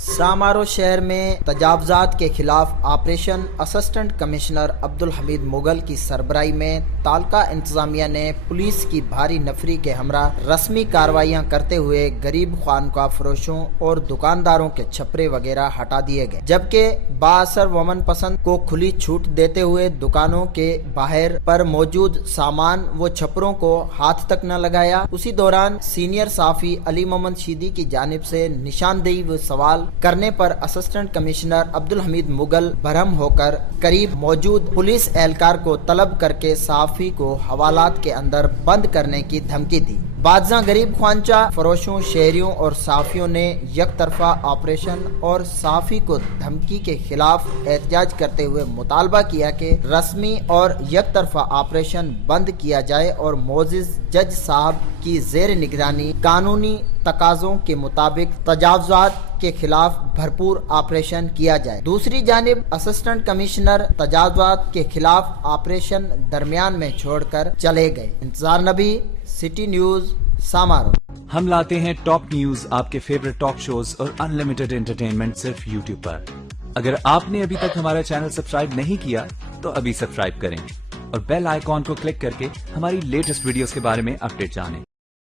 سامارو شہر میں تجاوزات کے خلاف operation assistant commissioner Abdul Hamid Mughal کی سربراہی میں تعلقہ انتظامیہ نے پولیس کی بھاری نفری کے ہمراہ رسمی کارروائیاں کرتے ہوئے غریب خانقاہ فروشوں اور دکانداروں کے چھپرے وغیرہ ہٹا دیے گئے، جبکہ بااثر ومن پسند کو کھلی چھوٹ دیتے ہوئے دکانوں کے باہر پر موجود سامان و چھپروں کو ہاتھ تک نہ لگایا۔ اسی دوران سینئر صحافی علی محمد شیدی کی جانب سے نشاندہی و سوال کرنے پر اسسٹنٹ کمشنر عبدالحمید مغل برہم ہو کر قریب موجود پولیس اہلکار کو طلب کر کے صحافی کو حوالات کے اندر بند کرنے کی دھمکی دی۔ بعضاں غریب خوانچہ فروشوں، شہریوں اور صحافیوں نے یک طرفہ آپریشن اور صحافی کو دھمکی کے خلاف احتجاج کرتے ہوئے مطالبہ کیا کہ رسمی اور یک طرفہ آپریشن بند کیا جائے اور معزز جج صاحب کی زیر نگرانی قانونی تقاضوں کے مطابق تجاوزات کے خلاف بھرپور آپریشن کیا جائے۔ دوسری جانب اسسٹنٹ کمشنر تجاوزات کے خلاف آپریشن درمیان میں چھوڑ کر چلے گئے۔ انتظار نبی، سٹی نیوز، سامارو۔ ہم لاتے ہیں ٹاپ نیوز، آپ کے فیورٹ ٹاک شوز اور انلمیٹڈ انٹرٹینمنٹ صرف یوٹیوب پر۔ اگر آپ نے ابھی تک ہمارا چینل سبسکرائب نہیں کیا تو ابھی سبسکرائب کریں اور بیل آئیکن کو کلک کر کے ہماری لیٹسٹ ویڈیوز کے بارے میں اپڈیٹ جانیں۔